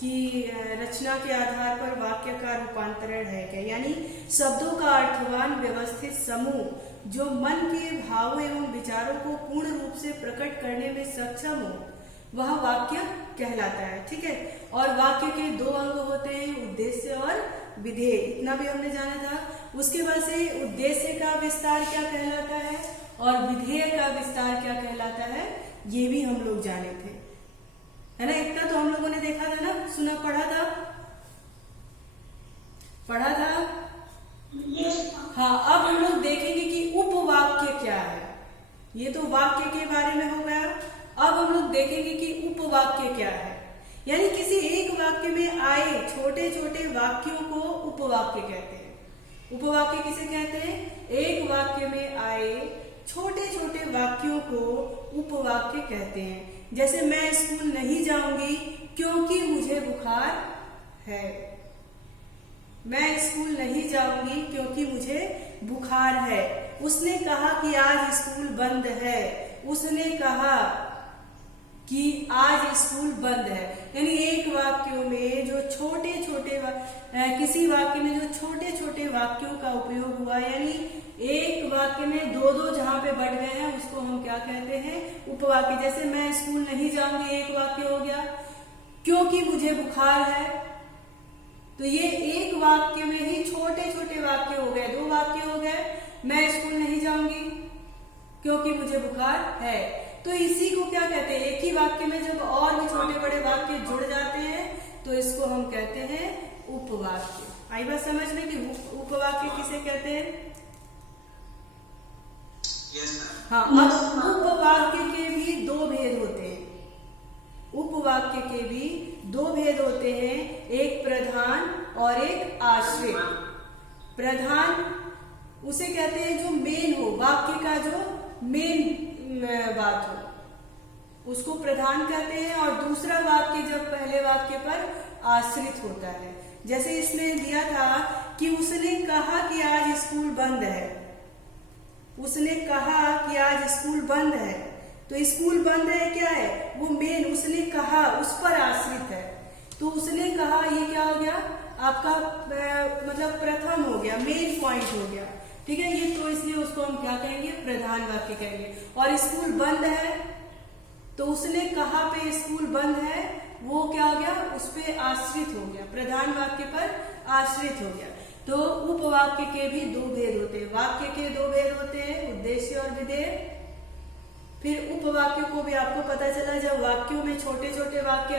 कि रचना के आधार पर वाक्य का रूपांतरण है क्या, यानी शब्दों का अर्थवान व्यवस्थित समूह जो मन के भावों एवं विचारों को पूर्ण रूप से प्रकट करने में सक्षम हो, वह वाक्य कहलाता है। ठीक है, और वाक्य के दो अंग होते हैं, उद्देश्य और विधेय। इतना भी हमने जाना था। उसके बाद से उद्देश्य का विस्तार क्या कहलाता है और विधेय का विस्तार क्या कहलाता है, ये भी हम लोग जाने थे, है ना। इतना तो हम लोगों ने देखा था ना, सुना, पढ़ा था। हाँ, अब हम लोग देखेंगे कि उपवाक्य क्या है। ये तो वाक्य के बारे में हो गया। अब हम लोग देखेंगे कि उपवाक्य क्या है, यानी किसी एक वाक्य में आए छोटे छोटे वाक्यों को उपवाक्य कहते हैं। उपवाक्य किसे कहते हैं? एक वाक्य में आए छोटे छोटे वाक्यों को उपवाक्य कहते हैं। जैसे मैं स्कूल नहीं जाऊंगी क्योंकि मुझे बुखार है। मैं स्कूल नहीं जाऊंगी क्योंकि मुझे बुखार है। उसने कहा कि आज स्कूल बंद है। उसने कहा कि आज स्कूल बंद है। यानी एक वाक्यों में जो छोटे छोटे किसी वाक्य में जो छोटे छोटे वाक्यों का उपयोग हुआ, यानी एक वाक्य में दो दो जहां पे बढ़ गए हैं, उसको हम क्या कहते हैं? उपवाक्य। जैसे मैं स्कूल नहीं जाऊंगी एक वाक्य हो गया, क्योंकि मुझे बुखार है। तो ये एक वाक्य में ही छोटे छोटे वाक्य हो गए, दो वाक्य हो गए। मैं स्कूल नहीं जाऊंगी क्योंकि मुझे बुखार है। तो इसी को क्या कहते हैं? एक ही वाक्य में जब और भी छोटे बड़े वाक्य जुड़ जाते हैं तो इसको हम कहते हैं उपवाक्य। आई बात समझ में कि उपवाक्य किसे कहते हैं? हाँ, अब उपवाक्य के भी दो भेद होते हैं। उपवाक्य के भी दो भेद होते हैं, एक प्रधान और एक आश्रित। प्रधान उसे कहते हैं जो मेन हो, वाक्य का जो मेन बात हो, उसको प्रधान कहते हैं। और दूसरा वाक्य जब पहले वाक्य पर आश्रित होता है, जैसे इसमें दिया था कि उसने कहा कि आज स्कूल बंद है। उसने कहा कि आज स्कूल बंद है, तो स्कूल बंद है क्या है? वो मेन, उसने कहा, उस पर आश्रित है। तो उसने कहा, ये क्या हो गया? आपका मतलब प्रथम हो गया, मेन पॉइंट हो गया। ठीक है, ये तो इसलिए उसको हम क्या कहेंगे? प्रधान वाक्य कहेंगे। और स्कूल बंद है, तो उसने कहा पे स्कूल बंद है, वो क्या हो गया? उस पे आश्रित हो गया, प्रधान वाक्य पर आश्रित हो गया। तो उपवाक्य के भी दो भेद होते हैं। वाक्य के दो भेद होते हैं, उद्देश्य और विधेय। फिर उपवाक्य को भी आपको पता चला, जब वाक्यों में छोटे छोटे वाक्य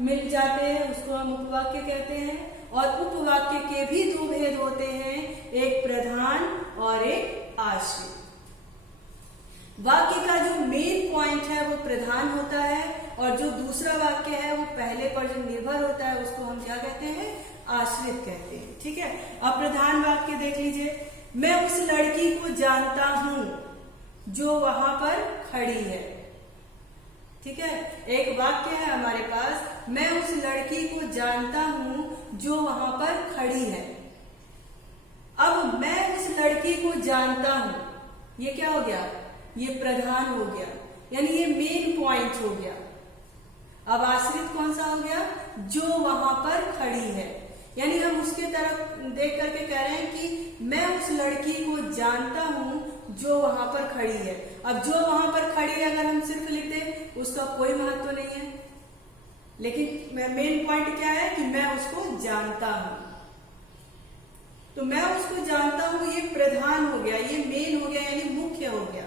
मिल जाते हैं उसको हम उपवाक्य कहते हैं। और उपवाक्य के भी दो भेद होते हैं, एक प्रधान और एक आश्रित। वाक्य का जो मेन पॉइंट है वो प्रधान होता है, और जो दूसरा वाक्य है वो पहले पर जो निर्भर होता है उसको हम क्या कहते हैं? आश्रित कहते हैं। ठीक है, अब प्रधान वाक्य देख लीजिए। मैं उस लड़की को जानता हूं जो वहां पर खड़ी है। ठीक है, एक वाक्य है हमारे पास, मैं उस लड़की को जानता हूं जो वहां पर खड़ी है। अब मैं उस लड़की को जानता हूं, ये क्या हो गया? ये प्रधान हो गया, यानी ये मेन पॉइंट हो गया। अब आश्रित कौन सा हो गया? जो वहां पर खड़ी है, यानी हम उसके तरफ देख करके कह रहे हैं कि मैं उस लड़की को जानता हूं जो वहां पर खड़ी है। अब जो वहां पर खड़ी है अगर हम सिर्फ लिख दें उसका कोई महत्व नहीं है, लेकिन मेन पॉइंट क्या है कि मैं उसको जानता हूं। तो मैं उसको जानता हूं, ये प्रधान हो गया, ये मेन हो गया, यानी मुख्य हो गया।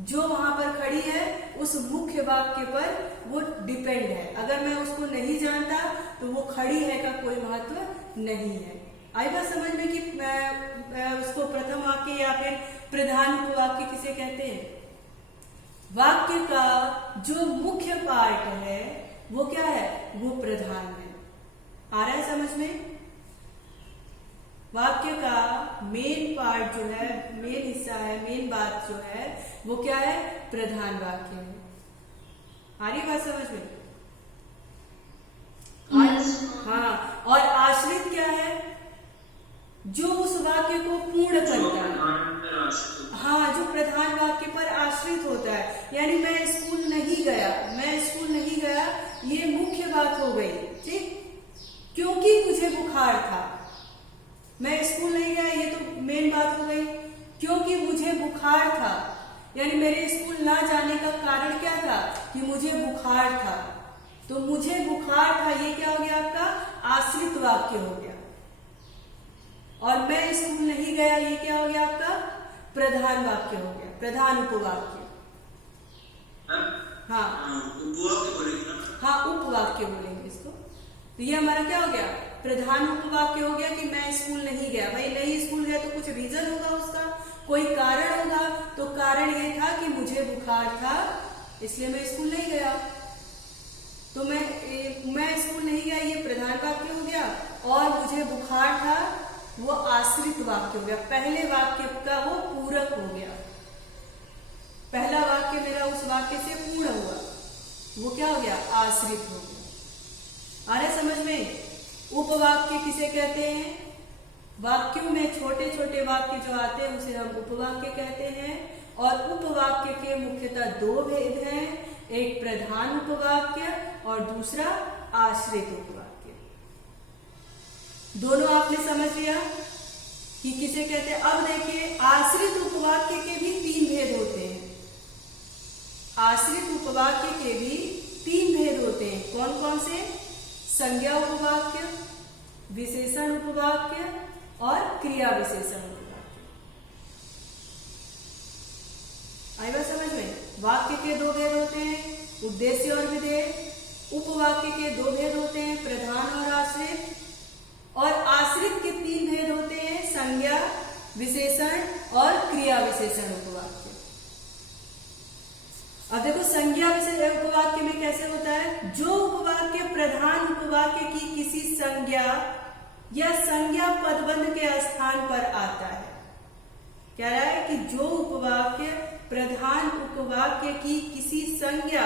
जो वहां पर खड़ी है उस मुख्य वाक्य पर वो डिपेंड है। अगर मैं उसको नहीं जानता तो वो खड़ी है का कोई महत्व नहीं है। आई बात समझ में कि उसको प्रथम वाक्य या फिर प्रधान उपवाक्य किसे कहते हैं? वाक्य का जो मुख्य पार्ट है वो क्या है? वो प्रधान है। आ रहा है समझ में? वाक्य का मेन पार्ट जो है, मेन हिस्सा है, मेन बात जो है वो क्या है? प्रधान वाक्य है। आ रही बात समझ में? हाँ, और आश्रित क्या है? जो उस वाक्य को पूर्ण करता है। हाँ, जो प्रधान वाक्य पर आश्रित होता है। यानी मैं स्कूल नहीं गया, मैं स्कूल नहीं गया, ये मुख्य बात हो गई। ठीक, क्योंकि मुझे बुखार था, मैं स्कूल नहीं गया, ये तो मेन बात हो गई। क्योंकि मुझे बुखार था, यानी मेरे स्कूल ना जाने का कारण क्या था कि मुझे बुखार था। तो मुझे बुखार था, ये क्या हो गया आपका आश्रित वाक्य हो गया। और मैं स्कूल नहीं गया, ये क्या हो गया आपका प्रधान वाक्य हो गया, प्रधान उपवाक्य। हाँ उपवाक्य बोलेंगे ना? हाँ उपवाक्य बोलेंगे इसको। तो ये हमारा क्या हो गया प्रधान उपवाक्य हो गया कि मैं स्कूल नहीं गया। भाई नहीं स्कूल गया तो कुछ रीजन होगा, उसका कोई कारण होगा। तो कारण ये था कि मुझे बुखार था, इसलिए मैं स्कूल नहीं गया। तो मैं स्कूल नहीं गया, ये प्रधान वाक्य हो गया। और मुझे बुखार था, वो आश्रित वाक्य हो गया। पहले वाक्य का वो पूरक हो गया। पहला वाक्य मेरा उस वाक्य से पूर्ण हुआ, वो क्या हो गया आश्रित हो गया। आ रहा समझ में? उपवाक्य किसे कहते हैं? वाक्यों में छोटे छोटे वाक्य जो आते हैं उसे हम उपवाक्य कहते हैं। और उपवाक्य के मुख्यतः दो भेद हैं, एक प्रधान उपवाक्य और दूसरा आश्रित उपवाक्य। दोनों आपने समझ लिया कि किसे कहते हैं। अब देखिए आश्रित उपवाक्य के भी तीन भेद होते हैं। आश्रित उपवाक्य के भी तीन भेद होते हैं। कौन कौन से? संज्ञा उपवाक्य, विशेषण उपवाक्य और क्रिया विशेषण उपवाक्य। आई बात समझ में? वाक्य के दो भेद होते हैं, उद्देश्य और विधेय। उपवाक्य के दो भेद होते हैं, प्रधान और आश्रित। और आश्रित के तीन भेद होते हैं, संज्ञा, विशेषण और क्रिया विशेषण उपवाक्य। अब देखो संज्ञा विशेषण उपवाक्य में कैसे होता है? जो उपवाक्य प्रधान उपवाक्य की किसी संज्ञा या संज्ञा पदबंध के स्थान पर आता है। कह रहा है कि जो उपवाक्य प्रधान उपवाक्य की किसी संज्ञा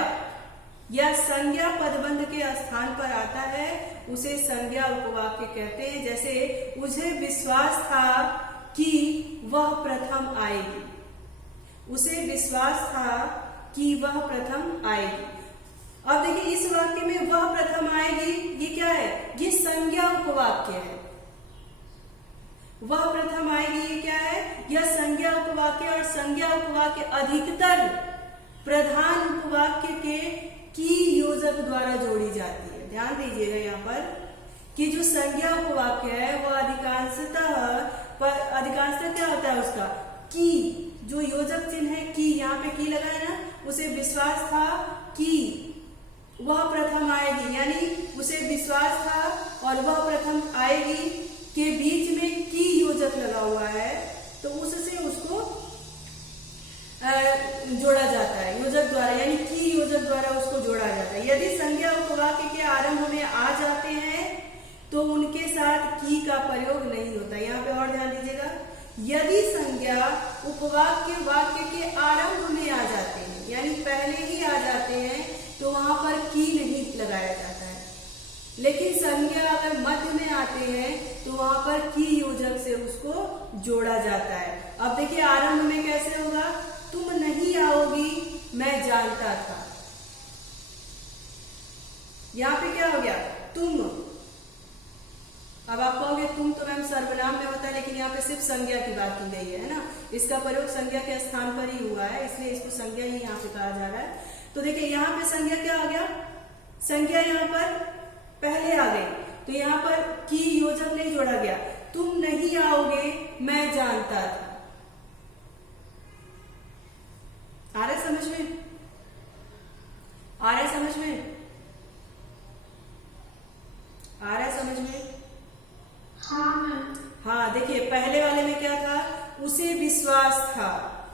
या संज्ञा पदबंध के स्थान पर आता है उसे संज्ञा उपवाक्य कहते हैं। जैसे मुझे विश्वास था कि वह प्रथम आएगी, उसे विश्वास था कि वह प्रथम आएगी। अब देखिए इस वाक्य में वह प्रथम आएगी, ये क्या है? ये संज्ञा उपवाक्य है। वह प्रथम आएगी ये क्या है? यह संज्ञा उपवाक्य। और संज्ञा उपवाक्य अधिकतर प्रधान उपवाक्य के की योजक द्वारा जोड़ी जाती है। ध्यान दीजिएगा यहाँ पर कि जो संज्ञा उपवाक्य है वह अधिकांशतः क्या होता है उसका की, जो योजक चिन्ह है की, यहाँ पे की लगा है ना, उसे विश्वास था कि वह प्रथम आएगी, यानी उसे विश्वास था और वह प्रथम आएगी के बीच में की योजक लगा हुआ है, तो उससे उसको जोड़ा जाता है योजक द्वारा, यानी की योजक द्वारा उसको जोड़ा जाता है। यदि संज्ञा उपवाक्य के आरंभ में आ जाते हैं तो उनके साथ की का प्रयोग नहीं होता। यहाँ पे और ध्यान दीजिएगा, यदि संज्ञा उपवाक्य वाक्य के आरंभ में आ जाते हैं, यानी पहले ही आ जाते हैं, तो वहां पर की नहीं लगाया जाता है। लेकिन संज्ञा अगर मध्य में आते हैं तो वहां पर की योजक से उसको जोड़ा जाता है। अब देखिए आरंभ में कैसे होगा? तुम नहीं आओगी मैं जानता था। यहां पे क्या हो गया? तुम। अब आप कहोगे तुम तो मैम सर्वनाम में होता है, लेकिन यहाँ पे सिर्फ संज्ञा की बात की गई है ना, इसका प्रयोग संज्ञा के स्थान पर ही हुआ है, इसलिए इसको संज्ञा ही यहाँ पे कहा जा रहा है। तो देखिए यहाँ पे संज्ञा क्या आ गया? संज्ञा यहाँ पर पहले आ गई, तो यहाँ पर की योजक नहीं जोड़ा गया। तुम नहीं आओगे मैं जानता था। आ रहा है समझ में? आ रहा है समझ में? आ रहा है समझ में? हाँ देखिए पहले वाले में क्या था? उसे विश्वास था,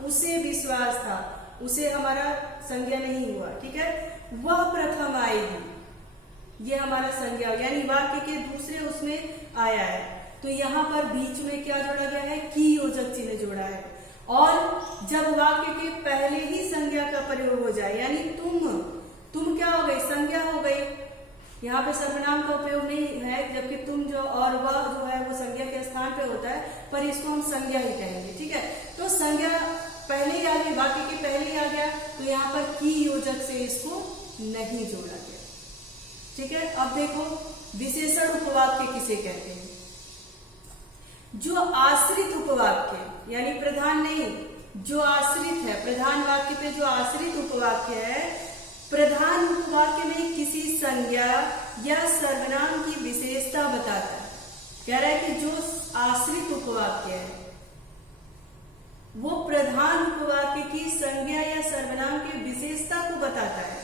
उसे विश्वास था, उसे हमारा संज्ञा नहीं हुआ, ठीक है। वह प्रथम आएगी, ये हमारा संज्ञा, यानी वाक्य के दूसरे उसमें आया है, तो यहाँ पर बीच में क्या जोड़ा गया है? की योजक चिन्ह जोड़ा है। और जब वाक्य के पहले ही संज्ञा का प्रयोग हो जाए, यानी तुम क्या हो गई? संज्ञा हो गई। यहाँ पे सर्वनाम का उपयोग नहीं है, जबकि तुम जो और वह जो है वो संज्ञा के स्थान पे होता है, पर इसको हम संज्ञा ही कहेंगे, ठीक है। तो संज्ञा पहले ही आ गई, वाक्य के पहले ही आ गया, तो यहाँ पर की योजक से इसको नहीं जोड़ा गया, ठीक है। अब देखो विशेषण उपवाक्य किसे कहते हैं? जो आश्रित उपवाक्य यानी प्रधान नहीं, जो आश्रित है, प्रधान वाक्य पे जो आश्रित उपवाक्य है, प्रधान उपवाक्य में किसी संज्ञा या सर्वनाम की विशेषता बताता है। कह रहा है कि जो आश्रित उपवाक्य है वो प्रधान उपवाक्य की संज्ञा या सर्वनाम की विशेषता को बताता है,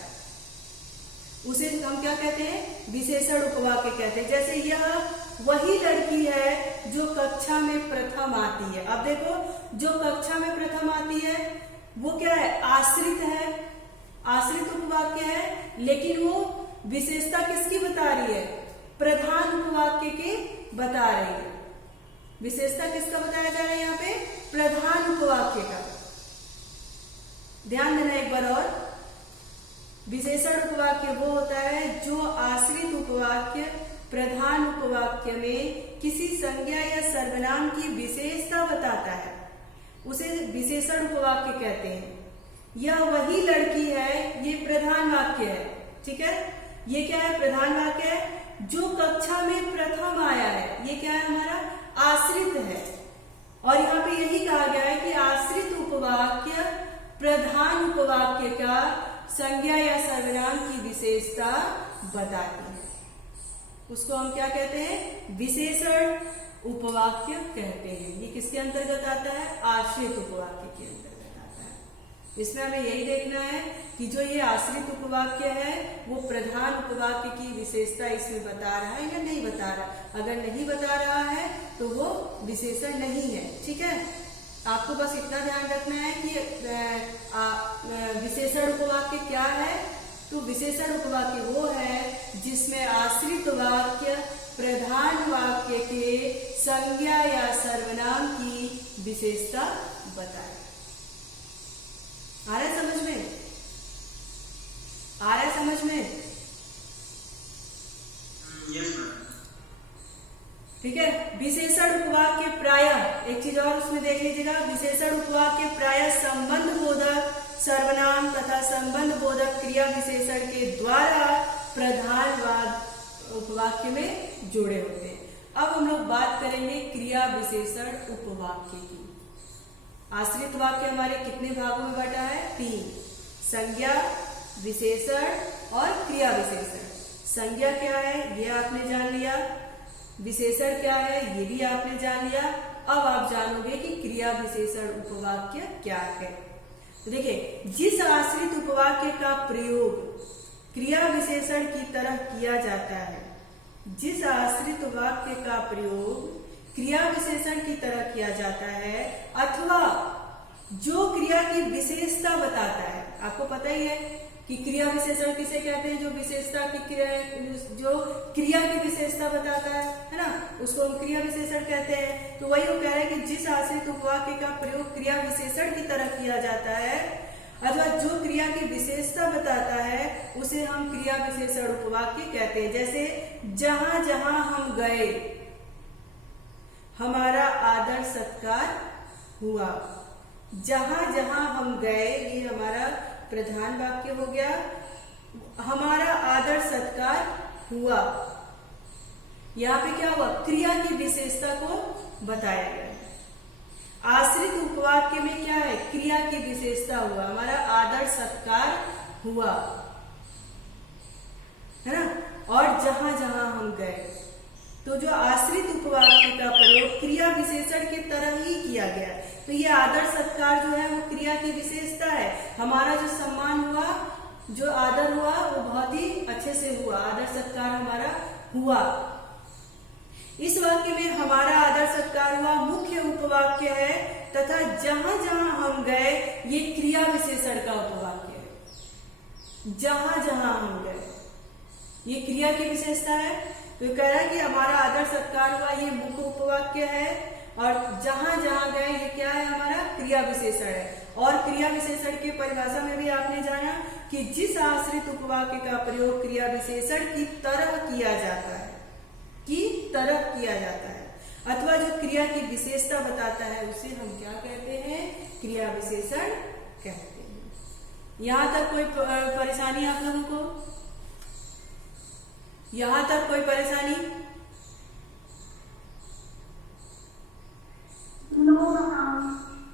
उसे हम क्या कहते हैं? विशेषण उपवाक्य कहते हैं। जैसे यह वही लड़की है जो कक्षा में प्रथम आती है। अब देखो, जो कक्षा में प्रथम आती है वो क्या है? आश्रित है, आश्रित उपवाक्य है, लेकिन वो विशेषता किसकी बता रही है? प्रधान उपवाक्य के बता रही है। विशेषता किसका बताया जा रहा है यहाँ पे? प्रधान उपवाक्य का। ध्यान देना एक बार और, विशेषण उपवाक्य वो होता है जो आश्रित उपवाक्य प्रधान उपवाक्य में किसी संज्ञा या सर्वनाम की विशेषता बताता है, उसे विशेषण उपवाक्य कहते हैं। यह वही लड़की है, ये प्रधान वाक्य है, ठीक है। ये क्या है? प्रधान वाक्य है। जो कक्षा में प्रथम आया है, ये क्या है? हमारा आश्रित है। और यहाँ पे यही कहा गया है कि आश्रित उपवाक्य प्रधान उपवाक्य का संज्ञा या सर्वनाम की विशेषता बताती है, उसको हम क्या कहते हैं? विशेषण उपवाक्य कहते हैं। ये किसके अंतर्गत आता है? आश्रित उपवाक्य के अंतर्गत आता है। इसमें हमें यही देखना है कि जो ये आश्रित उपवाक्य है वो प्रधान उपवाक्य की विशेषता इसमें बता रहा है या नहीं बता रहा। अगर नहीं बता रहा है तो वो विशेषण नहीं है, ठीक है। आपको बस इतना ध्यान रखना है कि विशेषण उपवाक्य क्या है। तो विशेषण उपवाक्य वो है जिसमें आश्रित वाक्य प्रधान वाक्य के संज्ञा या सर्वनाम की विशेषता बताए। आ रहा है समझ में? आ रहा है समझ में? Yes ma'am. ठीक है। विशेषण उपवाक्य प्रायः, एक चीज और उसमें देख लीजिएगा, विशेषण उपवाक्य प्रायः संबंध बोधक सर्वनाम तथा संबंध बोधक क्रिया विशेषण के द्वारा प्रधान उपवाक्य में जुड़े होते हैं। अब हम लोग बात करेंगे क्रिया विशेषण उपवाक्य की। आश्रित वाक्य हमारे कितने भागों में बटा है? 3, संज्ञा, विशेषण और क्रिया विशेषण। संज्ञा क्या है ये आपने जान लिया, विशेषण क्या है ये भी आपने जान लिया। अब आप जानोगे कि क्रिया विशेषण उपवाक्य क्या है। तो देखिए, जिस आश्रित उपवाक्य का प्रयोग क्रिया विशेषण की तरह किया जाता है, जिस आश्रित वाक्य का प्रयोग क्रिया विशेषण की तरह किया जाता है अथवा जो क्रिया की विशेषता बताता है। आपको पता ही है कि क्रिया विशेषण किसे कहते हैं? जो विशेषता की जो क्रिया की विशेषता बताता है ना, उसको हम क्रिया विशेषण कहते हैं। तो वही वो कह रहे हैं कि जिस आश्रित उपवाक्य का प्रयोग क्रिया विशेषण की तरह किया जाता है अथवा जो क्रिया की विशेषता बताता है उसे हम क्रिया विशेषण उपवाक्य कहते हैं। जैसे जहां जहां हम गए हमारा आदर सत्कार हुआ। जहां जहां हम गए ये हमारा प्रधान वाक्य हो गया। हमारा आदर सत्कार हुआ, यहाँ पे क्या हुआ? क्रिया की विशेषता को बताया गया। आश्रित उपवाक्य में क्या है? क्रिया की विशेषता हुआ, हमारा आदर सत्कार हुआ, है ना। और जहां जहां हम गए, तो जो आश्रित उपवाक्य का प्रयोग क्रिया विशेषण की तरह ही किया गया है। तो ये आदर सत्कार जो है वो क्रिया की विशेषता है। हमारा जो सम्मान हुआ, जो आदर हुआ वो बहुत ही अच्छे से हुआ, आदर सत्कार हमारा हुआ। इस वाक्य में हमारा आदर सत्कार हुआ मुख्य उपवाक्य है तथा जहां जहां हम गए ये क्रिया विशेषण का उपवाक्य है। जहां जहां हम गए ये क्रिया की विशेषता है। तो कह रहा है कि हमारा आदर सत्कार हुआ ये मुख्य उपवाक्य है और जहां जहां गए ये क्या है? हमारा क्रिया विशेषण है। और क्रिया विशेषण की परिभाषा में भी आपने जाना कि जिस आश्रित उपवाक्य का प्रयोग क्रिया विशेषण की तरह किया जाता है, की तरह किया जाता है अथवा जो क्रिया की विशेषता बताता है उसे हम क्या कहते हैं? क्रिया विशेषण कहते हैं। यहां तक कोई परेशानी आप लोगों को? यहां तक कोई परेशानी?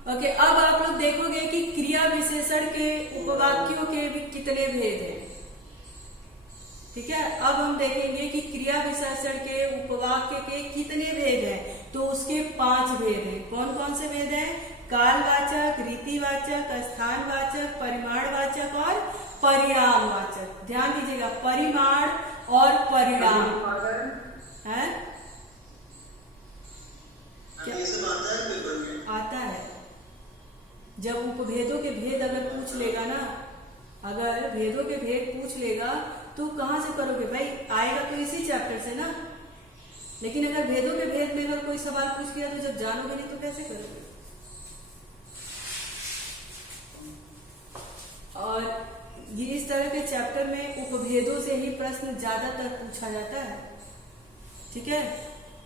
ओके, अब आप लोग देखोगे कि क्रिया विशेषण के उपवाक्यों के भी कितने भेद हैं। ठीक है, अब हम देखेंगे कि क्रिया विशेषण के उपवाक्य के कितने भेद हैं। तो उसके 5 भेद हैं। कौन कौन से भेद हैं? कालवाचक, रीतिवाचक, स्थानवाचक, परिमाणवाचक और परिणामवाचक। ध्यान दीजिएगा, परिमाण और परिणाम है क्या ये सब आता है पेपर में? आता है। जब उपभेदों के भेद अगर पूछ लेगा ना, अगर भेदों के भेद पूछ लेगा तो कहां से करोगे भाई? आएगा तो इसी चैप्टर से ना। लेकिन अगर भेदों के भेद में अगर कोई सवाल पूछ लिया तो जब जानोगे नहीं तो कैसे करोगे? और ये इस तरह के चैप्टर में उपभेदों से ही प्रश्न ज्यादातर पूछा जाता है। ठीक है,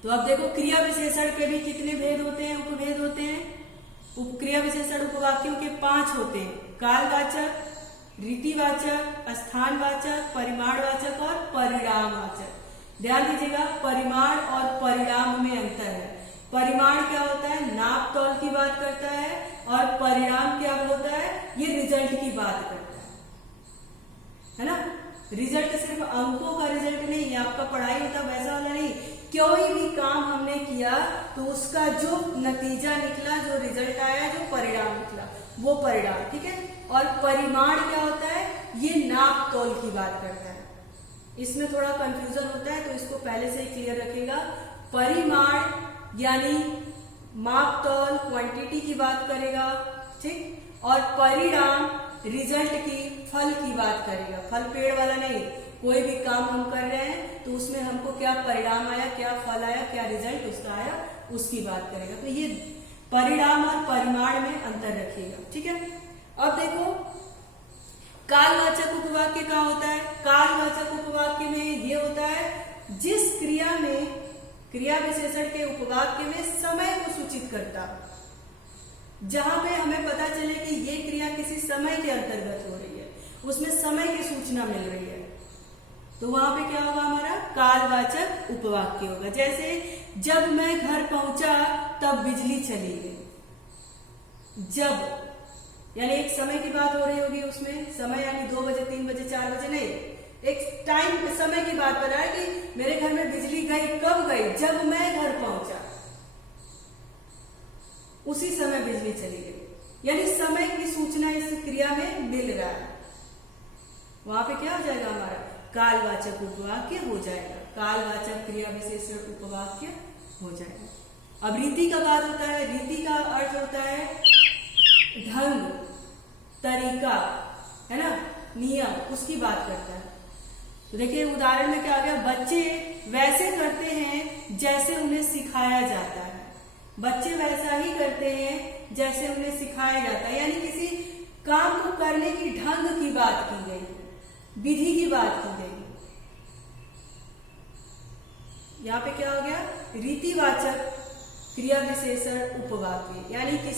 तो अब देखो क्रिया विशेषण के भी कितने भेद होते हैं, उपभेद होते हैं। क्रिया विशेषण उपवाक्यों के 5 होते हैं। कालवाचक, रीतिवाचक, स्थानवाचक, परिमाणवाचक और परिणामवाचक। ध्यान दीजिएगा, परिमाण और परिणाम में अंतर है। परिमाण क्या होता है? नाप तौल की बात करता है। और परिणाम क्या होता है? ये रिजल्ट की बात करता है ना। रिजल्ट सिर्फ अंकों का रिजल्ट नहीं है, आपका पढ़ाई होता वैसा वाला नहीं। कोई भी काम हमने किया तो उसका जो नतीजा निकला, जो रिजल्ट आया, जो परिणाम निकला, वो परिणाम। ठीक है, और परिमाण क्या होता है? ये नाप तौल की बात करता है। इसमें थोड़ा कंफ्यूजन होता है तो इसको पहले से ही क्लियर रखिएगा। परिमाण यानी माप तौल, क्वांटिटी की बात करेगा। ठीक, और परिणाम रिजल्ट की, फल की बात करेगा। फल पेड़ वाला नहीं। कोई भी काम हम कर रहे हैं तो उसमें हमको क्या परिणाम आया, क्या फल आया, क्या रिजल्ट उसका आया, उसकी बात करेगा। तो ये परिणाम और परिमाण में अंतर रखिएगा। ठीक है, अब देखो कालवाचक उपवाक्य क्या होता है। कालवाचक उपवाक्य में ये होता है जिस क्रिया में, क्रिया विशेषण के उपवाक्य में समय को सूचित करता, जहां पे हमें पता चले कि ये क्रिया किसी समय के अंतर्गत हो रही है, उसमें समय की सूचना मिल रही है, तो वहां पे क्या होगा? हमारा कालवाचक उपवाक्य होगा। जैसे जब मैं घर पहुंचा तब बिजली चली गई। जब यानी एक समय की बात हो रही होगी, उसमें समय यानी 2 बजे, 3 बजे, 4 बजे नहीं, एक टाइम समय की बात बता है कि मेरे घर में बिजली गई। कब गई? जब मैं घर पहुंचा, उसी समय बिजली चली गई। यानी समय की सूचना इस क्रिया में मिल रहा है। वहां पे क्या हो जाएगा? हमारा कालवाचक उपवाक्य हो जाएगा। कालवाचक क्रिया विशेषण उपवाक्य हो जाएगा। अब रीति का बात होता है। रीति का अर्थ होता है ढंग, तरीका, है ना, नियम, उसकी बात करता है। तो देखिए उदाहरण में क्या आ गया? बच्चे वैसे करते हैं जैसे उन्हें सिखाया जाता है। बच्चे वैसा ही करते हैं जैसे उन्हें सिखाया जाता है। यानी किसी काम को करने की ढंग की बात की गई, विधि की बात की गई। यहाँ पे क्या हो गया? रीतिवाचक क्रिया विशेषण उपवाक्य, यानी